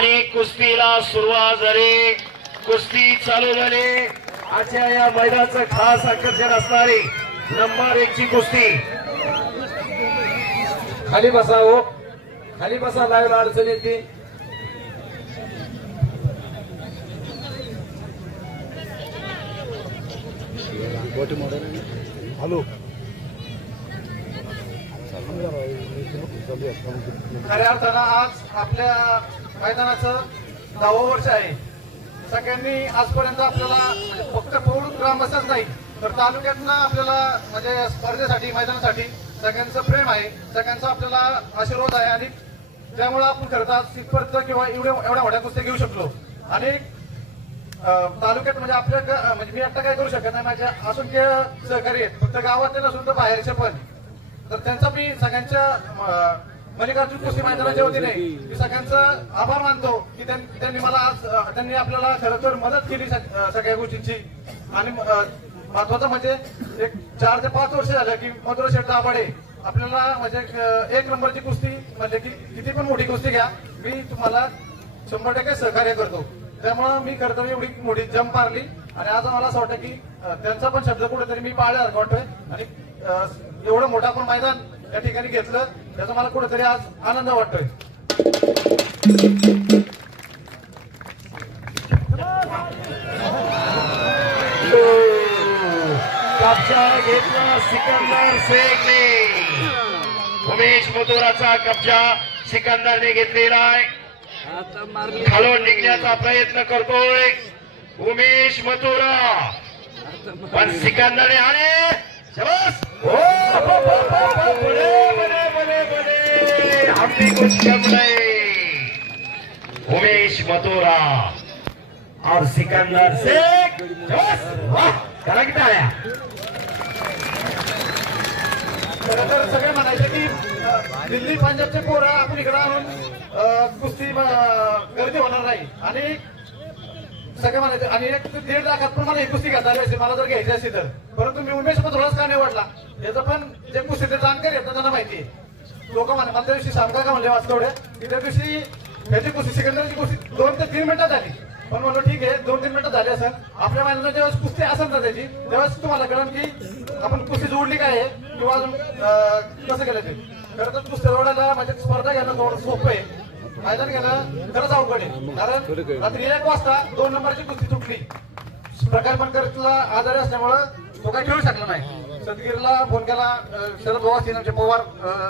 आणि कुस्तीला सुरुवात झाली. कुस्ती चालू झाली. आजच्या या मैदानाचं खास आकर्षण असणारी नंबर 1 ची कुस्ती. खाली बसा हो, खाली बसा. लाईव्ह अडचण येते. हॅलो. खऱ्या अर्थानं आज आपल्या मैदानाचं 10वं वर्ष आहे. सगळ्यांनी आजपर्यंत आपल्याला फक्त पौड ग्रामस्थच नाही तर तालुक्यातनं आपल्याला म्हणजे स्पर्धेसाठी मैदानासाठी सगळ्यांचं प्रेम आहे, सगळ्यांचा आपल्याला आशीर्वाद आहे आणि त्यामुळे आपण खरंतर तिथपर्यंत किंवा एवढ्या मोठ्या कुस्त्या घेऊ शकलो. आणि तालुक्यात म्हणजे आपल्या म्हणजे मी आता काय करू शकत नाही, माझ्या असंख्य सहकारी आहेत फक्त गावातले नसून तर बाहेरचे पण. तर त्यांचा मी सगळ्यांच्या मल्लिकार्जुन कुस्ती मैदानाच्या वतीने मी सगळ्यांचं आभार मानतो की त्यांनी मला आज त्यांनी आपल्याला खरं तर मदत केली सगळ्या गोष्टींची. आणि महत्वाचं म्हणजे एक 4 ते 5 वर्ष झालं की मधुरा शेठ दाभाडे आपल्याला म्हणजे 1 नंबरची कुस्ती म्हणजे की किती पण मोठी कुस्ती घ्या मी तुम्हाला 100% सहकार्य करतो. त्यामुळे मी खरं तर एवढी मोठी जंप मारली आणि आज मला असं वाटतं की त्यांचा पण शब्द कुठेतरी मी पाळल्यासारखं वाटतोय. आणि एवढं मोठं आपण मैदान या ठिकाणी घेतलं त्याचा मला कुठेतरी आज आनंद वाटतोय. कब्जा घेतला सिकंदर शेखने. उमेश मथुराचा कब्जा सिकंदरने घेतलेला आहे. खालून निघण्याचा प्रयत्न करतोय उमेश मथुरा पण सिकंदरने आले. शाबास. हम भी कुछ कम नहीं. उमेश मथुरा और सिकंदर शेख. वाह करा की टाळ्या. खरं तर सगळे म्हणायचे की दिल्ली पंजाबचे पोरं आपण इकडे आणून कुस्ती गर्दी होणार नाही. आणि सगळे म्हणायचे आणि 1.5 लाखात पण मला ही कुस्ती घेता आली असेल मला जर घ्यायची असेल तर. परंतु मी उमेश मथुराच का निवडला याचं पण जे कुस्तीचे जाणकार येतात त्यांना माहिती आहे. लोक मला त्या दिवशी सांगा का म्हणले वाचतवडे की त्या दिवशी याची कुस्ती सिकंदरची कुस्ती 2 ते 3 मिनिटात झाली. पण म्हणलं ठीक आहे 2-3 मिनिटात झाली असेल. आपल्या मैदानात जेव्हा कुस्ती असेल ना त्याची तेव्हाच तुम्हाला कळेल की आपण कुस्ती जोडली काय आहे किंवा अजून कसं केलं ते. खरं तर कुस्ती जोडायला म्हणजे स्पर्धा घेणं थोडं सोपं आहे. मैदान घेणं खरंच अवघड आहे. कारण रात्री 1 वाजता 2 नंबरची कुस्ती तुटली. प्रकार बनकरला आजारी असल्यामुळं तो काही खेळू शकला नाही. सदगीरला फोन केला. शरद भाऊ असतील आमचे पवार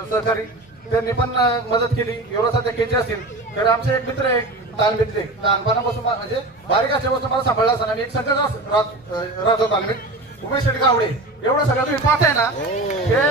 सहकारी त्यांनी पण मदत केली. एवढा सध्या केचे असतील तर आमचे एक मित्र आहे तालमीतले लहानपणापासून म्हणजे बारीक असल्यापासून मला सांभाळला असताना मी एक संघ राहतो तालमीत उमेश शेठ गावडे. एवढं सगळं तुम्ही पाहताय ना हे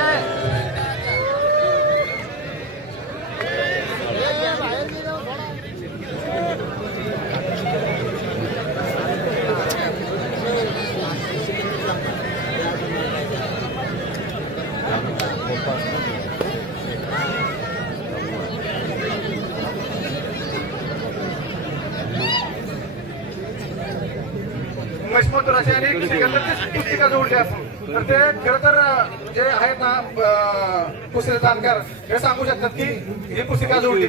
मथुराची आणि सिकंदरची पुस्तिका जोडली आपण. तर ते खरं तर जे आहेत ना कुस्ती जाणकार हे सांगू शकतात की ही पुस्तिका जोडली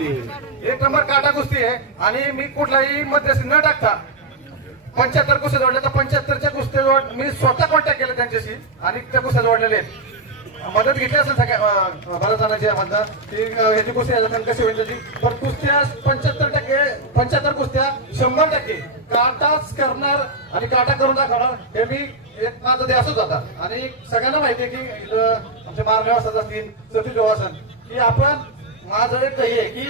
1 नंबर काटा कुस्ती आहे. आणि मी कुठलाही मध्यस्थी न टाकता 75 कुस्त्या जोडल्या. तर 75च्या कुस्त्या जोड मी स्वतः कॉन्टॅक्ट केलं त्यांच्याशी आणि त्या कुस्त्या जोडलेल्या आहेत. मदत घेतली असेल सगळ्या बऱ्याच जणांची म्हणतात की ह्याची कुस्ती कशी होईल त्याची. पण कुस्त्या 75 कुस्त्या 100% काटाच करणार आणि काटा करून दाखवणार हे मी एक माझं ते असंच होता. आणि सगळ्यांना माहिती आहे की आमचे मारणे वासत असतील सतीश जोवासन की आपण माझं एक हे आहे की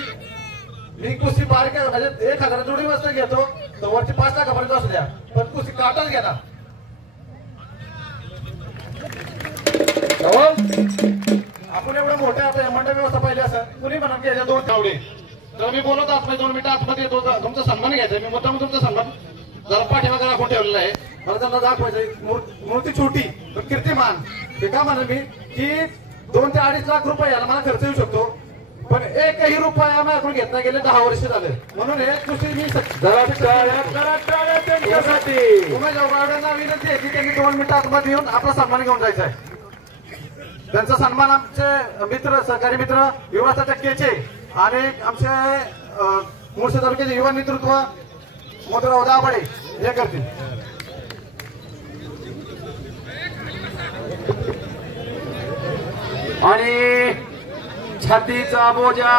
मी कुस्ती बारीक म्हणजे 1000 जोडी वाजता घेतो तर वरची 5 लाखापर्यंत असू द्या पण कुस्ती काटाच घेणार. आपण एवढं मोठ्या आता मंडळ व्यवस्था पाहिली असं कुणी म्हणा की याच्या 2 तावडे. तर मी बोलत आतमध्ये 2 मिनिटं आतमध्ये येतो. तुमचा सन्मान घ्यायचा मी मुद्दाम तुमचा सन्मान जरा पाठीमागे राखून ठेवलेला आहे. मला त्यांना दाखवायचं मूर्ती छोटी पण कीर्तिमान. हे का म्हणा मी की 2 ते 2.5 लाख रुपये याला मला खर्च येऊ शकतो पण 1ही रुपया माझ्याकडून घेतला गेले 10 वर्ष झाले. म्हणून हे कुस्ती मी उमेश गावड्यांना विनंती आहे की त्यांनी 2 मिनिटं आतमध्ये येऊन आपला सन्मान घेऊन जायचा आहे. त्यांचा सन्मान आमचे मित्र सहकारी मित्र युवराज टक्केचे आणि आमचे मोर्शी तालुक्याचे युवा नेतृत्व मोदराव दाभाडे हे करतील. आणि छातीचा बोजा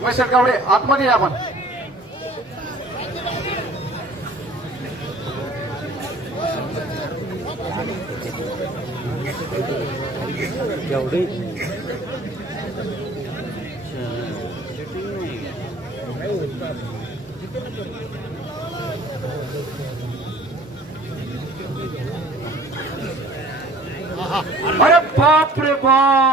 महेश कावडे आतमध्ये या आपण. अरे बाप रे बाप.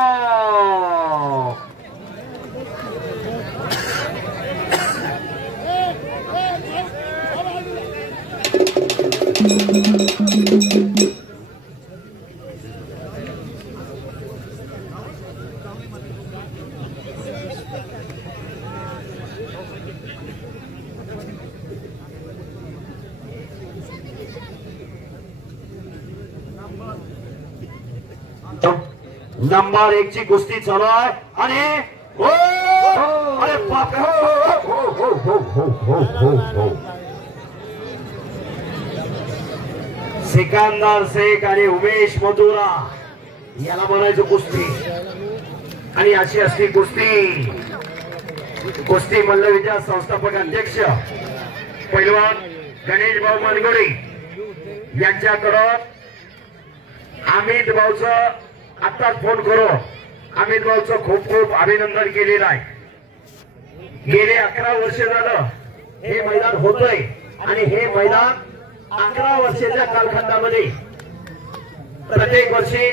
नंबर 1 ची कुस्ती चालू आहे आणि अरे बाप सिकंदर शेख आणि उमेश मथुरा याला म्हणायचं कुस्ती. आणि अशी असती कुस्ती. कुस्ती मल्लविद्या संस्थापक अध्यक्ष पैलवान गणेश भाऊ मनगोडे यांच्याकडं अमित भाऊचं आत्ताच फोन करू. अमित भाऊचं खूप खूप अभिनंदन केलेलं आहे. गेले 11 वर्ष झालं हे मैदान होतंय आणि हे मैदान 11 वर्षाच्या कालखंडामध्ये प्रत्येक वर्षी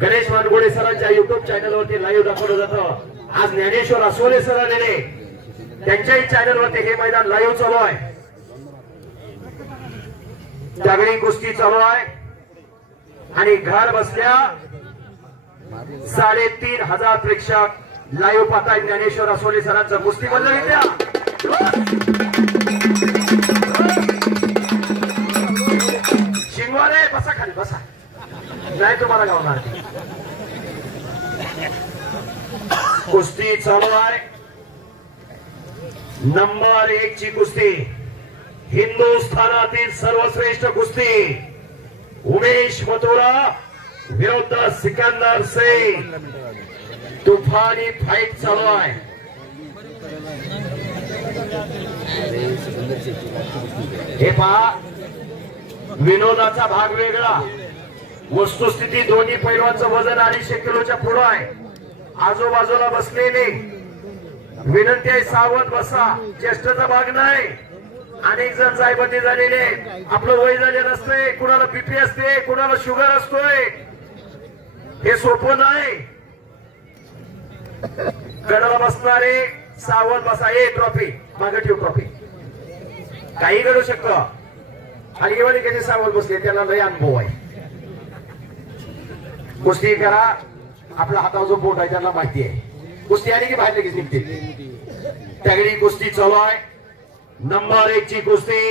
गणेश मानगोडे सरांच्या युट्यूब चॅनलवरती लाईव्ह दाखवलं जातं. आज ज्ञानेश्वर असोले सर आलेले त्यांच्याही चॅनलवरती हे मैदान लाईव्ह चालू आहे. दगडी कुस्ती चालू आहे आणि घर बसल्या 3,500 प्रेक्षक लाईव्ह पाहताय ज्ञानेश्वर असोले सरांचं कुस्ती मल्लविद्या. शिंगवाले बसा खाली बसा नाही तुम्हाला गावणार. कुस्ती चालू आहे. नंबर 1 ची कुस्ती हिंदुस्थानातील सर्वश्रेष्ठ कुस्ती उमेश मथुरा विरुद्ध सिकंदर शेख. तुफानी फाईट चालू आहे. हे पहा विनोदाचा भाग वेगळा. वस्तुस्थिती दोन्ही पैलवानचं वजन 250 किलोच्या पुढे आहे. आजूबाजूला बसलेले विनंती आहे सावध बसा. चेष्टाचा भाग नाही. अनेक जण जायबंदी झालेले आपलं वय झालेलं असतंय. कुणाला बीपी असते कुणाला शुगर असतोय. हे सोपं नाही. गडाला बसणारे सावध बसा. ए ट्रॉफी मागे ठेव. ट्रॉफी काही घडू शकतं. हलगीवाली कधी सावध बसले त्याला लय अनुभव आहे. कुस्ती करा. आपला हातावर जो बोट आहे त्यांना माहिती आहे. कुस्ती आली की बाहेर लगेच निघते. दगडी कुस्ती चालू आहे. नंबर 1 ची कुस्ती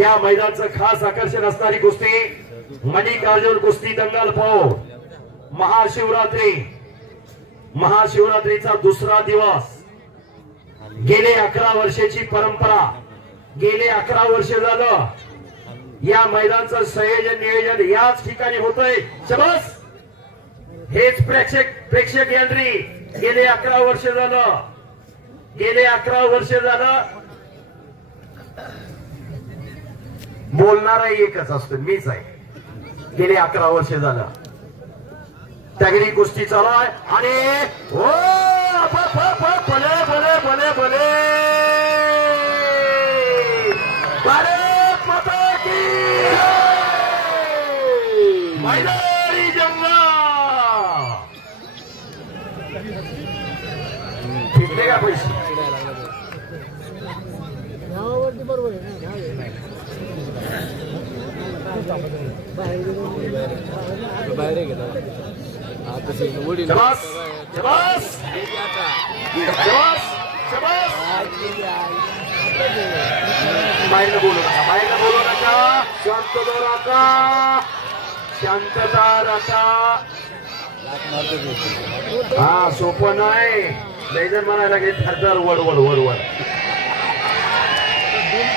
या मैदानाचं खास आकर्षण असणारी कुस्ती मल्लिकार्जुन कुस्ती दंगल पाहू. महाशिवरात्रीचा दुसरा दिवस. गेले 11 वर्षाची परंपरा. गेले 11 वर्ष झालं या मैदानाचं संयोजन नियोजन याच ठिकाणी होतंय. शबास. हेच प्रेक्षक एंट्री. गेले 11 वर्ष झालं. गेले 11 वर्ष झालं. बोलणारा एकच असतो मीच आहे. गेले 11 वर्ष झालं. दगडी कुस्ती चालू आहे आणि भले भले भले भले भारत माता की मैदानी जंग. फिरले का पैसे बरोबर बाहेर गेला. शबास शबास शबास शबास. बाहेर बोलू नका. बाहेर बोलू नका. शांतता राखा. शांतता राखा. हा सोपं नाही. लयजण म्हणायला लागले थरथर वडवड वडवड.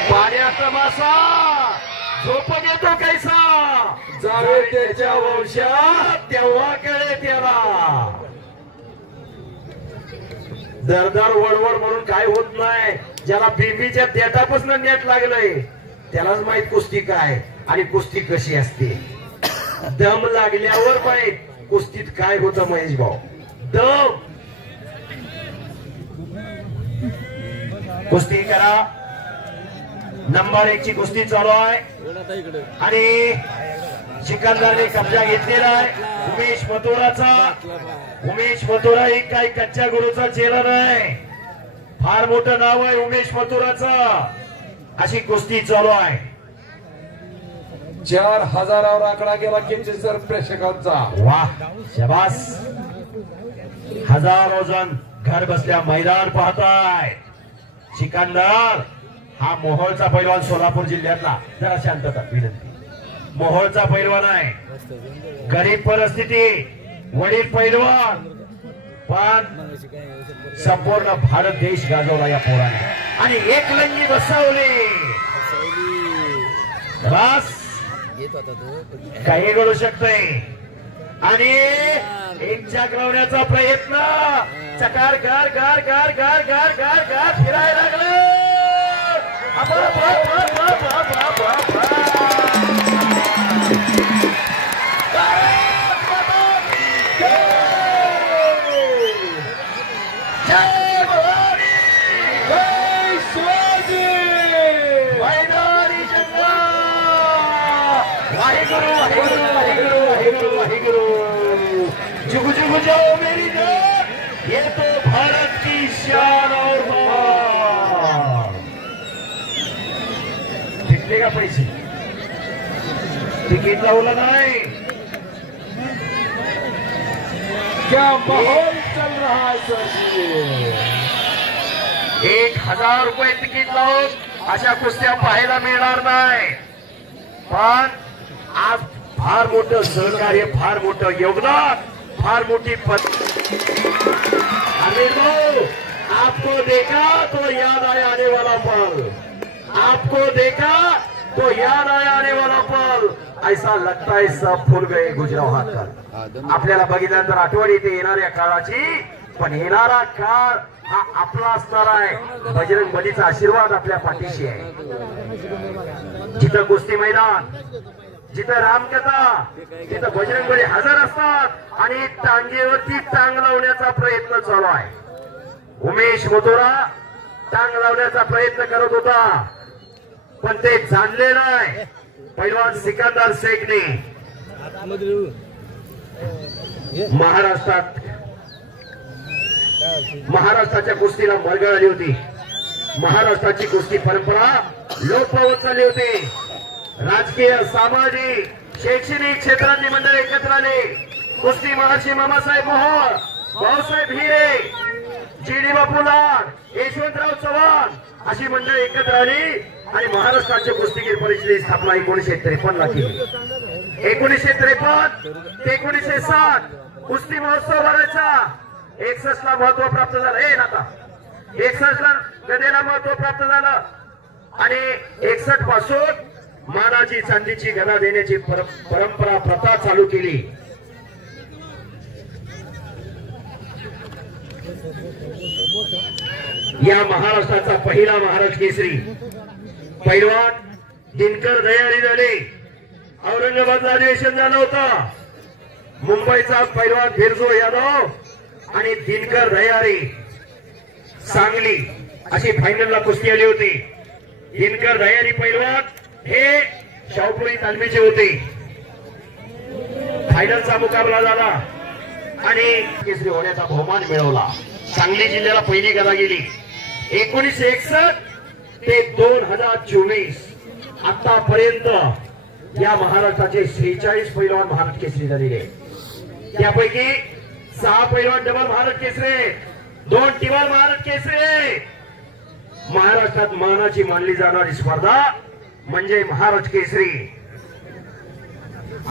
पाण्याचा मासा झोप घेतो कैसा, जावे त्याच्या वंशात तेव्हा कळे त्याला. दरदर वडवड म्हणून काय होत नाही. ज्याला बिंबीच्या देठापासून नेट लागलंय त्यालाच माहित कुस्ती काय आणि कुस्ती कशी असते. दम लागल्यावर माहित कुस्तीत काय होतं महेश भाऊ. दम. कुस्ती करा. नंबर 1 ची कुस्ती चालू आहे आणि सिकंदरने कब्जा घेतलेला आहे उमेश मथुराचा. उमेश मथुरा ही काही कच्च्या गुरुचा चेहरा नाही. फार मोठं नाव आहे उमेश मथुराचं. अशी कुस्ती चालू आहे. 4000 आकडा गेला किंचित प्रेक्षकांचा. वाह शाबास. हजारो जण घर बसल्या मैदान पाहताय. सिकंदर हा मोहोळचा पैलवान सोलापूर जिल्ह्यातला. जरा शांतता विनंती. मोहोळचा पैलवान आहे. गरीब परिस्थिती, वडील पैलवान, पण संपूर्ण भारत देश गाजवला या पोराने आणि एक लंगी बसवली. बस काही घडू शकतंय आणि एक जागवण्याचा प्रयत्न. चकार गार गार गार गार गार गार गार फिरायला लागलं. जुगु जुगु जाओ मेरी जान, ये तो भारत की शान और मान. भेटले का पैसे? तिकीट लावलं नाही. क्या माहौल चल रहा है सर. 1000 रुपये तिकीट लावून अशा कुस्त्या पाहायला मिळणार नाही. पण आज फार मोठं सहकार्य, फार मोठं योगदान, फार मोठी अनिल भाऊ, आपको देखा तो याद आया आने वाला पल. आपको देखा तो याद आया आने वाला पल. ऐसा लगता है सब फुल गए गुजराव हातकर. आपल्याला बघितल्यानंतर आठवण येते येणाऱ्या काळाची. पण येणारा काळ हा आपला असणार आहे. बजरंग बलीचा आशीर्वाद आपल्या पाठीशी आहे. जिथं कुस्ती मैदान, जिथं रामकथा, तिथं बजरंग बली हजर असतात आणि टांगेवरती टांग लावण्याचा प्रयत्न चालू आहे. उमेश मथुरा टांग लावण्याचा प्रयत्न करत होता पण ते जाणले नाही. पैलवान सिकंदर शेखने महाराष्ट्राच्या कुस्तीला मरगळ आली होती. महाराष्ट्राची कुस्ती परंपरा लोप पावत चालली होती. राजकीय, सामाजिक, शैक्षणिक क्षेत्रांनी मंडळ एकत्र आले. कुस्ती महर्षी मामासाहेब मोहोळ, भाऊसाहेब हिरे, जी.डी. बापू लाड, यशवंतराव चव्हाण अशी मंडळ एकत्र आली आणि महाराष्ट्राच्या कुस्तीगीर परिषदेची स्थापना 1953 ला केली. 1953 ते 1960 कुस्ती महोत्सव भरायचा. 61 ला महत्व प्राप्त झालं. नाता 61 ला गदेला महत्व प्राप्त झालं आणि 61 पासून मानाची चांदीची गदा देण्याची परंपरा प्रथा चालू केली. या महाराष्ट्राचा पहिला महाराष्ट्र केसरी पैलवान दिनकर दयारी झाले. औरंगाबादला अधिवेशन झालं होतं. मुंबईचा पैलवान बिरजू यादव आणि दिनकर दयारी सांगली अशी फायनलला कुस्ती आली होती. दिनकर दयारी पैलवान हे शाहपुरी तालमीचे होते. फायनलचा मुकाबला झाला आणि केसरी होण्याचा बहुमान मिळवला. सांगली जिल्ह्याला पहिली गदा गेली. 1961 ते 2024 आतापर्यंत या महाराष्ट्राचे 46 पैलवान महाराष्ट्र केसरी झालेले. त्यापैकी 6 पैलवान डबल महाराष्ट्र केसरी, 2 टिवाल महाराष्ट्र केसरी. महाराष्ट्रात मानाची मानली जाणारी स्पर्धा म्हणजे महाराष्ट्र केसरी.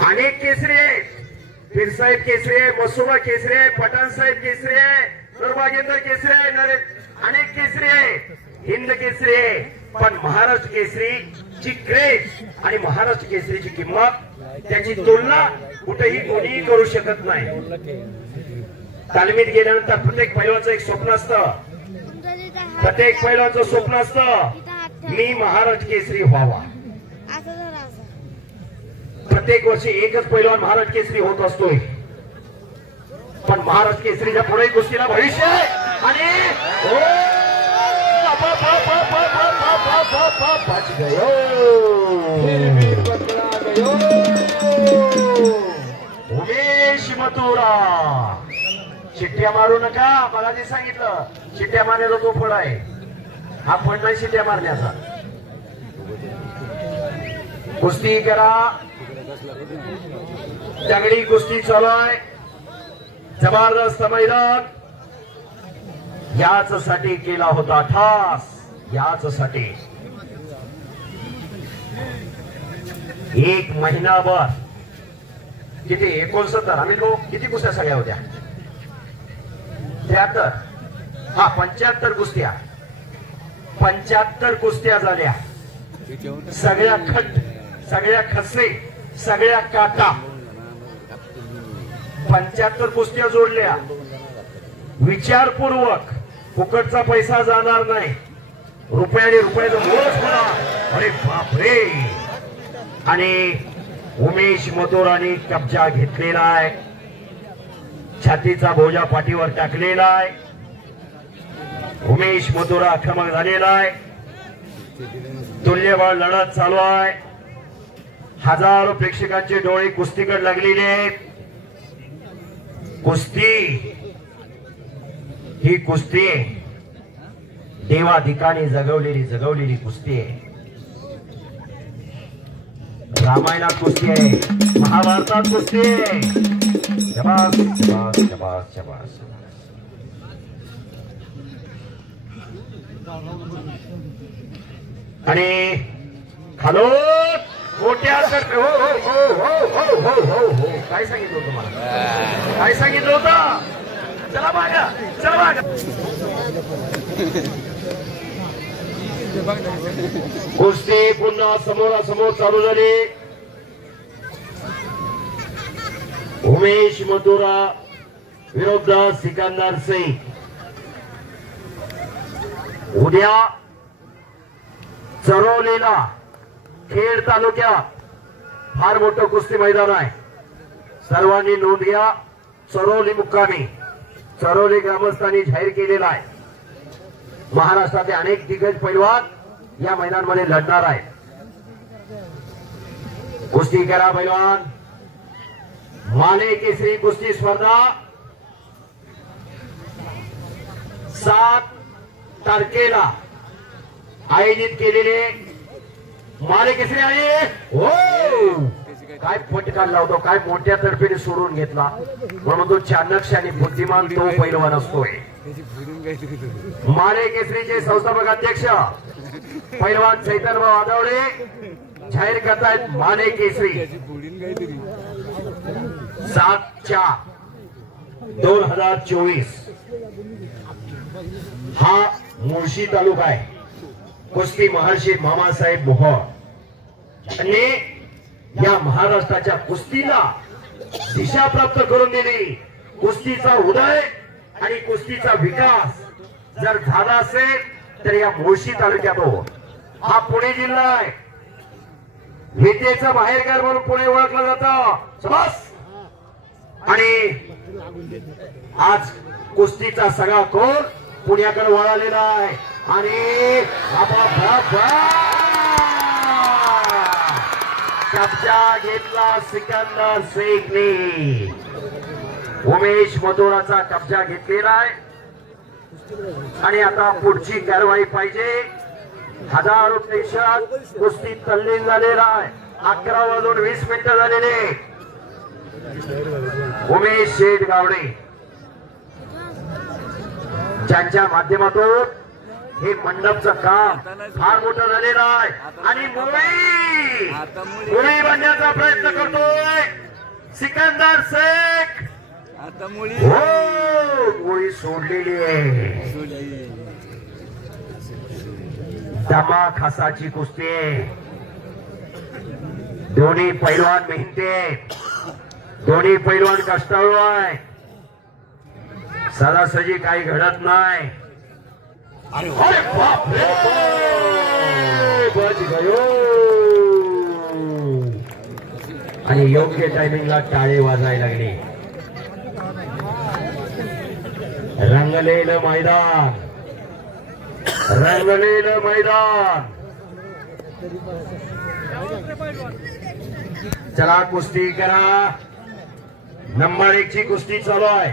अनेक केसरी आहेत. पीरसाहेब केसरी आहे, मसुबा केसरी आहे, पठाण साहेब केसरी आहे, नरबागेंद्र केसरी आहे, अनेक केसरी आहे, हिंद केसरी आहे. पण महाराष्ट्र केसरीची क्रेज आणि महाराष्ट्र केसरीची किंमत त्याची तुलना कुठेही कोणीही करू शकत नाही. तालमीत गेल्यानंतर प्रत्येक पैलवानचं एक स्वप्न असतं, प्रत्येक पैलवानचं स्वप्न असतं मी महाराष्ट्र केसरी व्हावा. प्रत्येक वर्षी एकच पैलवान महाराष्ट्र केसरी होत असतोय, पण महाराष्ट्र केसरीच्या पुढे कुस्तीला भविष्य आहे. आणि उमेश मथुरा, शिट्ट्या मारू नका. मला जे सांगितलं शिट्ट्या मारण्याचा तो फळ आहे, हा फळ नाही शिट्ट्या मारण्याचा. कुस्ती करा, दगडी कुस्ती चालू आहे, जबरदस्त मैदान. याच साठी केला होता ठास, याच साठी एक महिनाभर किती 69 आम्ही लोक किती कुस्त्या सगळ्या होत्या 73 हा 75 कुस्त्या 75 कुस्त्या झाल्या. सगळ्या खट, सगळ्या खसे, सगळ्या काटा 75 कुस्त्या जोडल्या. विचारपूर्वक, फुकटचा पैसा जाणार नाही, रुपयाने रुपयाचं मोज होणार. अरे बापरे. आणि उमेश मथुराने कब्जा घेतलेला आहे, छातीचा बोजा पाठीवर टाकलेला आहे. उमेश मथुरा आक्रमक झालेला आहे, तुल्यबळ लढत चालू आहे. हजारो प्रेक्षकांचे डोळे कुस्तीकडे लागलेले आहेत. कुस्ती ही कुस्ती देवाधिकाने जगवलेली कुस्ती आहे. रामायणात कुस्ती आहे, महाभारतात कुस्ती आहे. शबास शबास शबास शबास. आणि खालो मोठ्या हो हो हो हो हो हो हो काय सांगितलं होतं मला, काय सांगितलं होतं. चला बघा, चला बघा. कुस्ती पुन्हा समोरासमोर चालू झाली. उमेश मथुरा विरुद्ध सिकंदर सिंग. उद्या चरोलीला खेड तालुक्यात फार मोठं कुस्ती मैदान आहे, सर्वांनी नोंद घ्या. चरोली मुक्कामी, चरोली ग्रामस्थांनी जाहीर केलेला आहे. महाराष्ट्रातले अनेक दिग्गज पैलवान या मैदानामध्ये लढणार आहेत. कुस्ती करा पैलवान. माले केसरी कुस्ती स्पर्धा 7 तारखेला आयोजित केलेले माले केसरी आहे. हो काय फट काढला होता, काय मोठ्या तर्फेने सोडून घेतला. म्हणून तो चाणक्य आणि बुद्धिमान तो पैलवान असतोय. माले केसरीचे संस्थापक अध्यक्ष पैलवान चैतन्य वादवडे जाहीर करतायत माले केसरी 7/4/2024. हा मुळशी तालुका आहे. कुस्ती महर्षी मामासाहेब मोहोळ आणि या महाराष्ट्राच्या कुस्तीला दिशा प्राप्त करून दिली. कुस्तीचा उदय आणि कुस्तीचा विकास जर झाला असेल तर या मुळशी तालुक्यात हो. हा पुणे जिल्हा आहे, विद्येचं बाहेरगार म्हणून पुणे ओळखलं जातं. बस. आणि आज कुस्तीचा सगळा कोण पुण्याकडे वळालेला आहे. आणि कब्जा घेतला सिकंदर सिंगने. उमेश मथुराचा कब्जा घेतलेला आहे आणि आता पुढची कारवाई पाहिजे. हजारो प्रेक्षक कुस्ती तल्लीन झालेला आहे. 11:20 झालेले. उमेश शेठ गावडे ज्यांच्या माध्यमातून हे मंडपचं काम फार मोठं झालेलं आहे आणि मुंबई बांधण्याचा प्रयत्न करतोय. सिकंदर शेख आता मुली हो गोळी सोडलेली आहे. दमा खासाची कुस्ती आहे. दोन्ही पैलवान मेहनती, दोन्ही पैलवान कष्टाळू आहे. सरासरी काही घडत नाही. अरे बापरे बच गयो. आणि योग्य टायमिंगला टाळे वाजायला लागले. रंगलेलं मैदान, रंगलेलं मैदान. चला कुस्ती करा. नंबर 1 ची कुस्ती चालू आहे.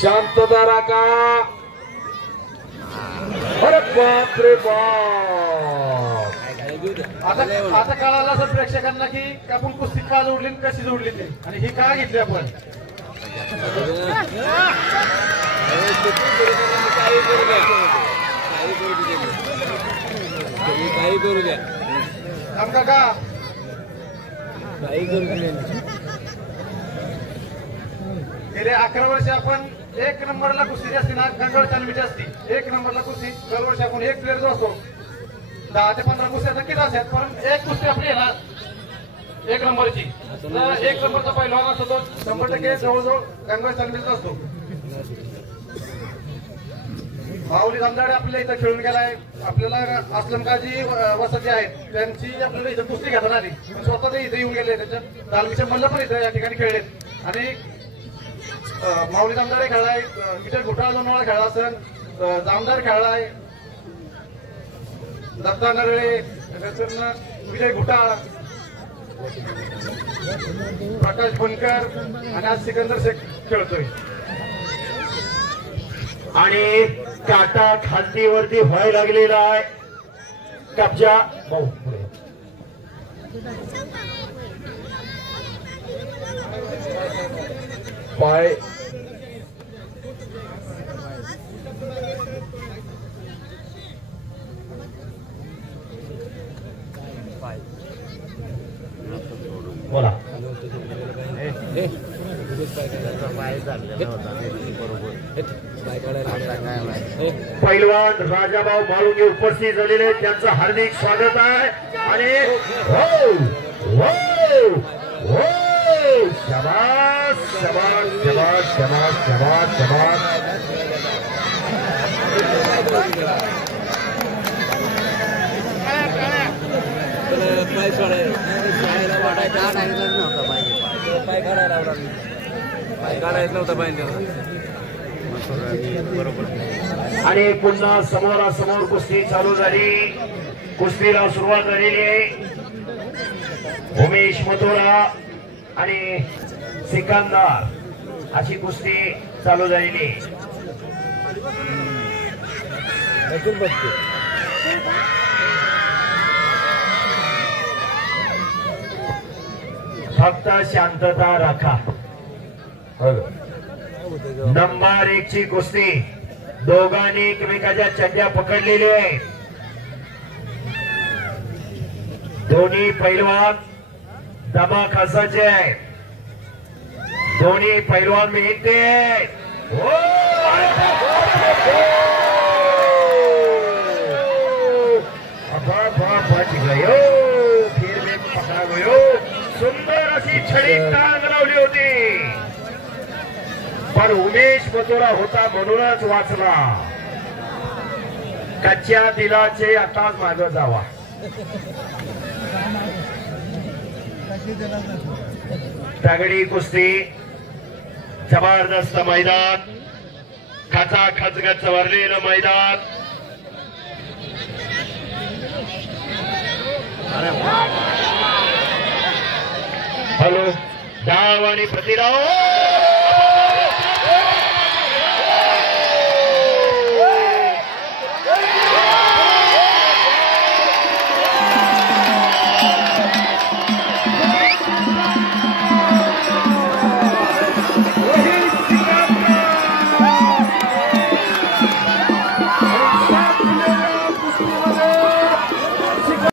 शांतता राखा. अरे बाप रे बाप. आता कळालं असं प्रेक्षकांना की आपण कुस्ती का जोडली कशी जोडली ती आणि ही का घेतली आपण. काही करू द्या, आमका का काही करू द्या. गेले 11 वर्ष आपण 1 नंबरला कुस्ती असते ना, गंगाळ चालवीची असते 1 नंबरला कुस्ती. दरवर्षी आपण 1 प्लेअर जो असतो 10 ते 15 कुस्त्या नक्कीच असतात, पण 1 कुस्ती आपली आहे ना 1 नंबरची. तर 1 नंबरचा पहिलवान असतो तो 100% जवळजवळ गंगाळ चालवीचा असतो. माऊली जामदाडे आपल्याला इथं खेळून गेलाय. आपल्याला असलम काजी वसती आहेत त्यांची आपल्याला इथं कुस्ती घेताना आली. स्वतः ते इथे येऊन गेले. त्याच्या तालमीचे मल्ल पण इथं या ठिकाणी खेळलेत. आणि माऊली जामदार खेळलाय, विजय घोटाळा जोनवाळा खेळला असेल, जामदार खेळलाय, दत्ता नरळे, विजय घोटाळा, प्रकाश बनकर आणि आज सिकंदर शेख खेळतोय. आणि काटा खालतीवरती व्हायला लागलेला आहे. कब्जा भाऊ पाय बोला. पैलवान राजाभाऊ माळुंगे उपस्थित झालेले त्यांचं हार्दिक स्वागत आहे. आणि हो हो हो शाबास शाबास शाबास शाबास शाबास शाबास. पाय सोडायला वाटायचा नव्हता. पाय काढायला लावला, पाय काढायच नव्हता पाहिजे. आणि पुन्हा समोरासमोर कुस्ती चालू झाली. कुस्तीला सुरुवात झालेली आहे. उमेश मथुरा आणि सिकंदर अशी कुस्ती चालू झालेली. फक्त शांतता राखा. नंबर 1 ची कुस्ती. दोघांनी एकमेकाच्या चड्ड्या पकडलेल्या आहेत. दोन्ही पैलवान दमा खासाचे आहेत. दोन्ही पैलवान मेहनती आहेत. हो बच गयो. फिर में पकड़ा गयो. सुंदर अशी छडी टांग लावली होती, पण उमेश मथुरा होता म्हणूनच वाचला. कच्च्या दिलाचे आताच मागे जावा. तगडी कुस्ती जबरदस्त मैदान, खचाखच गच्च भरलेलं मैदान. हॅलो, डाव आणि प्रतिडाव.